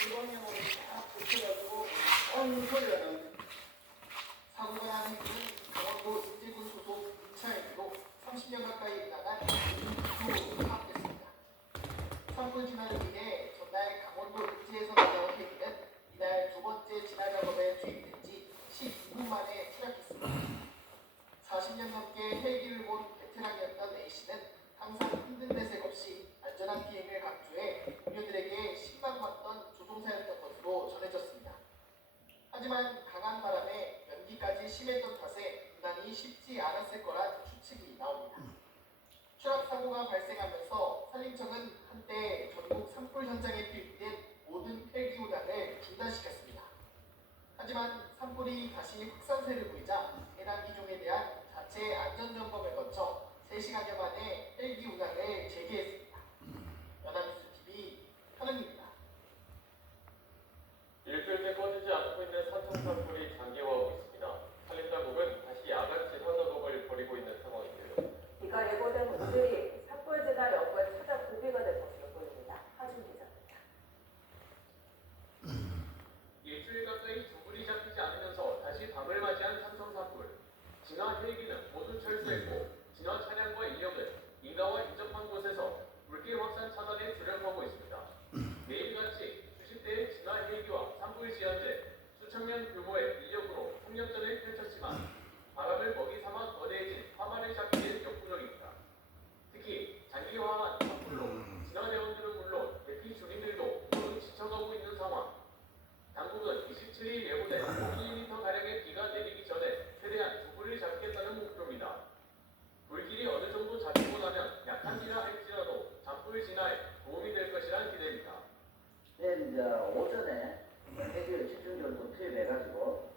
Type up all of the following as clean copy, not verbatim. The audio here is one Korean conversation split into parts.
일본형으로 딱 붙여가지고 소리가 나는 사고가 난 행위는 강원도 육지군 소속 임차인으로 30년 가까이 나간 임수로 파악됐습니다. 산불 진화를 위해 전날 강원도 육지에서 나온 헬기는 이날 두 번째 진화 작업에 투입된 지 12분 만에 추락했습니다. 40년 넘게 헬기를 본 베테랑이었던 A씨는 항상 힘든 내색 없이 안전한 비행을 강조해 동료들에게 신망받던 조종사였던 것으로 전해졌습니다. 하지만 강한 바람에 연기까지 심했던 탓에 유난히 쉽지 않았을 거란 추측이 나옵니다. 추락 사고가 발생하면서 산림청은 한때 전국 산불 현장에 투입된 모든 헬기 운항을 중단시켰습니다. 하지만 산불이 다시 확산세를 보이자 해당 기종에 대한 자체 안전점검을 거쳐 3시간여 만에 헬기 운항을 재개했습니다. 연합뉴스TV 현은입니다. 일주일째 꺼지지 않고 있는 산청 산불이 장기화하고 있습니다. 산림당국은 다시 야간 진화 작업을 벌이고 있는 상황인데요. 비가 예고된 오늘이 산불 진화 여부에 찾아 고비가 될 것으로 보입니다. 하준 기자입니다. 일주일 가까이 두 불이 잡히지 않으면서 다시 밤을 맞이한 산청 산불. 진화 헬기는 모두 철수했고 진화 차량과 인력은 인가와 인접한 곳에서 불길 확산 차단에 주력하고 있습니다. 매일같이 수십 대의 진화 헬기와 산불 지연제, 수천 명 규모의 인력으로 폭력전을 펼쳤지만 바람을 먹이 삼아 거대해진 화마를 잡기엔 역부족입니다. 특히 장기화한 산불로 진화대원들은 물론 대피 주민들도 모두 지쳐가고 있는 상황. 당국은 27일 예고된 5mm가량의 비가 내리기 전에 최대한 두 불을 잡겠다는 목표입니다. 불길이 어느 정도 잡히고 나면 약한 비라 할지라도 잔불 진화에 도움이 될 것이란 기대입니다. 내일 이제 오전에 헬기를 집중적으로 투입해가지고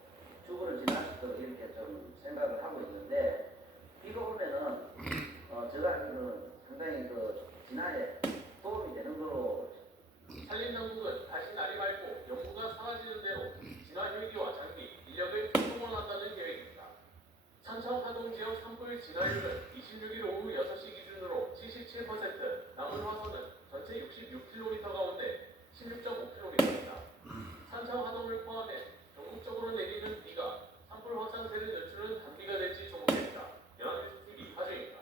주부를 진화시키도록 이렇게 좀 생각을 하고 있는데 비가 오면은 제가 알기로는 상당히 그 진화에 도움이 되는 거로. 산림당국은 다시 날이 맑고 연구가 사라지는 대로 진화 헬기와 장비, 인력을 총동원한다는 계획입니다. 산청 하동 지역 산불 진화율은 26일 오후 6시 기준으로 77%, 남은 화선은 전체 66km 가운데 16.5km입니다. 산청 하동을 포함해 전국적으로 내리는 비가 산불 확산세를 늦추는 단비가 될지 주목됩니다. 연합뉴스TV 하주입니다.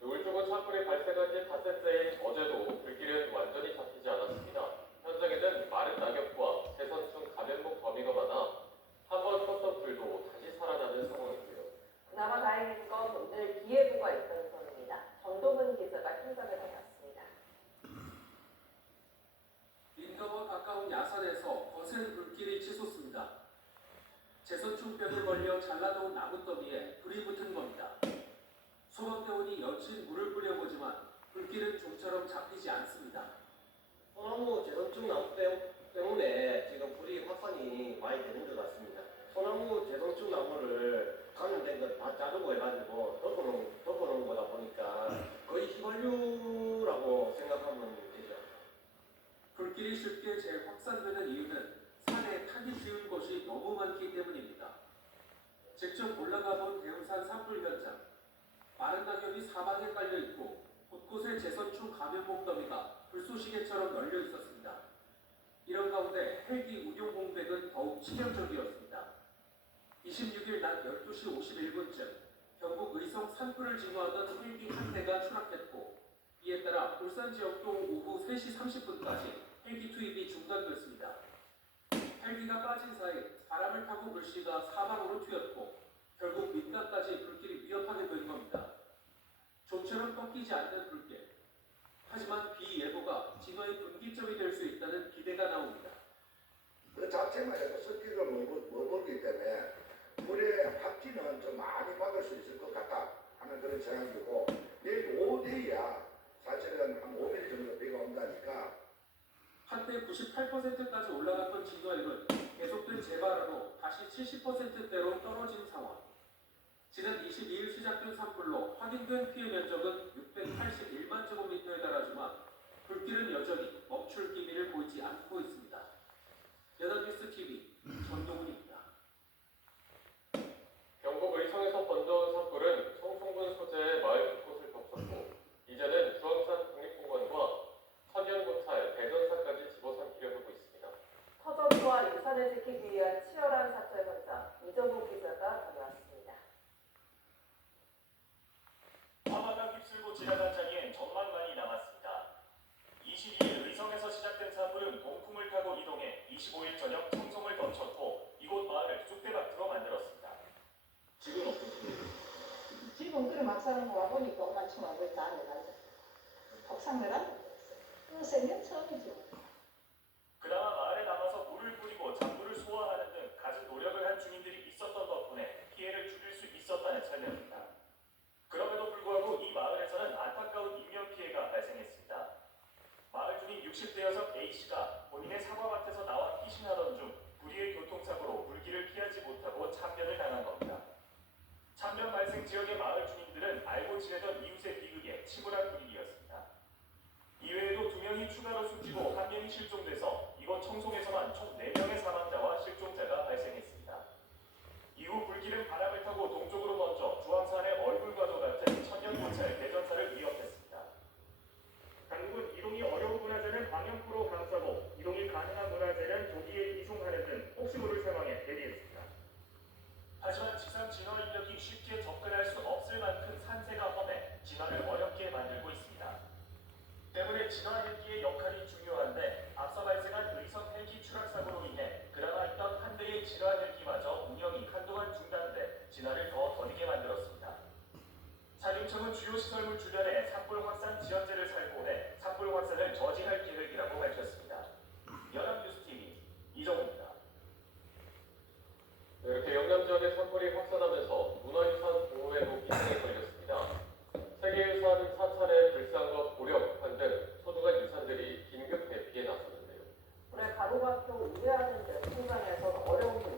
노을 쪽은 산불이 발생한 지 닷새째인 어제도 불길은 완전히 잡히지 않았습니다. 현장에는 마른 낙엽과 재선충 감염목 더미가 많아 한 번 껐던 불도 다시 살아나는 상황인데요. 그나마 다행인 건 오늘 비 예보가 있다는 점입니다. 정동은 기자가 현장에 다녀왔습니다. 인가와 가까운 야산에서 거센 불길이 치솟습니다. 재선충병을 걸려 잘라놓은 나무더미에 불이 붙은 겁니다. 소방대원이 여친 물을 뿌려보지만 불길은 좀처럼 잡히지 않습니다. 소나무 재선충 나무 때문에 지금 불이 확산이 많이 되는 것 같습니다. 소나무 재선충 나무를 감염된 거 다 자르고 해가지고 덮어놓은 거다 보니까 거의 휘발유라고 생각하면 되죠. 불길이 쉽게 재확산되는 이유는 산에 타기 쉬운 곳이 너무 많기 때문입니다. 직접 올라가본 대운산 산불 현장. 마른 낙엽이 사방에 깔려 있고 곳곳에 재선충 감염목 더미가 불쏘시개처럼 널려 있었습니다. 이런 가운데 헬기 운용 공백은 더욱 치명적이었습니다. 26일 낮 12시 51분쯤 경북 의성 산불을 진화하던 헬기 한 대가 추락했고 이에 따라 울산 지역도 오후 3시 30분까지 헬기 투입이 중단됐습니다. 헬기가 빠진 사이 바람을 타고 물씨가 사방으로 튀었고 결국 민가까지 불길이 위협하게 된 겁니다. 좀처럼 꺾이지 않는 불길. 하지만 비 예보가 진화의 분기점이 될 수 있다는 기대가 나옵니다. 그 자체만 해도 습기가 머물기 때문에 물의 합기는 좀 많이 막을 수 있을 것 같다 하는 그런 생각이고 내일 오후 돼야 사실은 한 5mm 정도 비가 온다니까. 한때 98%까지 올라갔던 진화율은 계속된 재발화로 다시 70%대로 떨어진 상황. 지난 22일 시작된 산불로 확인된 피해 면적은 681만 제곱미터에 달하지만 불길은 여전히 멈출 기미를 보이지 않고 있습니다. 연합뉴스TV 전동훈입니다. 경북 의성에서 번져온 산불은 청송군 소재의 마을 곳곳을 덮쳤고 이제는 주황산 국립공원과 천연 일으키기 위한 치열한 사찰 현장, 이정우 기자가 다녀왔습니다. 화마가 휩쓸고 지나간 자리엔 전망만이 남았습니다. 22일 의성에서 시작된 산불은 동풍을 타고 이동해 25일 저녁 청송을 거쳤고 이곳 마을을 쑥대밭으로 만들었습니다. 지금 어떻습니까? 지금 그래 막상 와보니까 엄마처럼 와볼 때 안에 가자. 독상내란 생년 처음이죠. 그나마 마을에 남아서 물을 뿌리고 잔불을 소화하는 등 갖은 노력을 한 주민들이 있었던 덕분에 피해를 줄일 수 있었다는 설명입니다. 그럼에도 불구하고 이 마을에서는 안타까운 인명피해가 발생했습니다. 마을 주민 60대 여성 A씨가 본인의 사과밭에서 나와 피신하던 중 불의의 교통사고로 물길을 피하지 못하고 참변을 당한 겁니다. 참변 발생 지역의 마을 주민들은 알고 지내던 이웃의 비극에 침울한 분위기였습니다. 이외에도 2명이 추가로 숨지고 1명이 실종돼서 이곳 청송에서만 총 4명의 사망자와 실종자가 발생했습니다. 이후 불길은 바람을 타고 동쪽으로 번져 주황산의 얼굴과도 같은 천년고찰 대전사를 위협했습니다. 당국은 이동이 어려운 문화재는 방역부로 감싸고 이동이 가능한 문화재는 조기에 이송하는 등 혹시 모를 상황에 대비했습니다. 하지만 지상 진화 인력이 쉽게 접근할 수 없을 만큼 산세가 험해 진화를 어렵게 만들고 있습니다. 때문에 진화 헬기의 역할이 중요한데 앞서 발생한 의성 헬기 추락 사고로 인해 그나마 있던 한 대의 진화 헬기마저 운영이 한동안 중단돼 진화를 더 더디게 만들었습니다. 산림청은 주요 시설물 주변에 산불 확산 지연제를 살포해 산불 확산을 저지할 계획이라고 밝혔습니다. 연합뉴스TV 이정우입니다. 이렇게 영남 지역의 산불이 확산하면서 문화유산 보호에도 비상이 걸렸습니다. 세계유산 사찰의 불상과 고령, 등 소중한 유산들이 긴급 대피에 나섰는데요. 불에 가로막혀 우회하는 등 현장에서는 어려운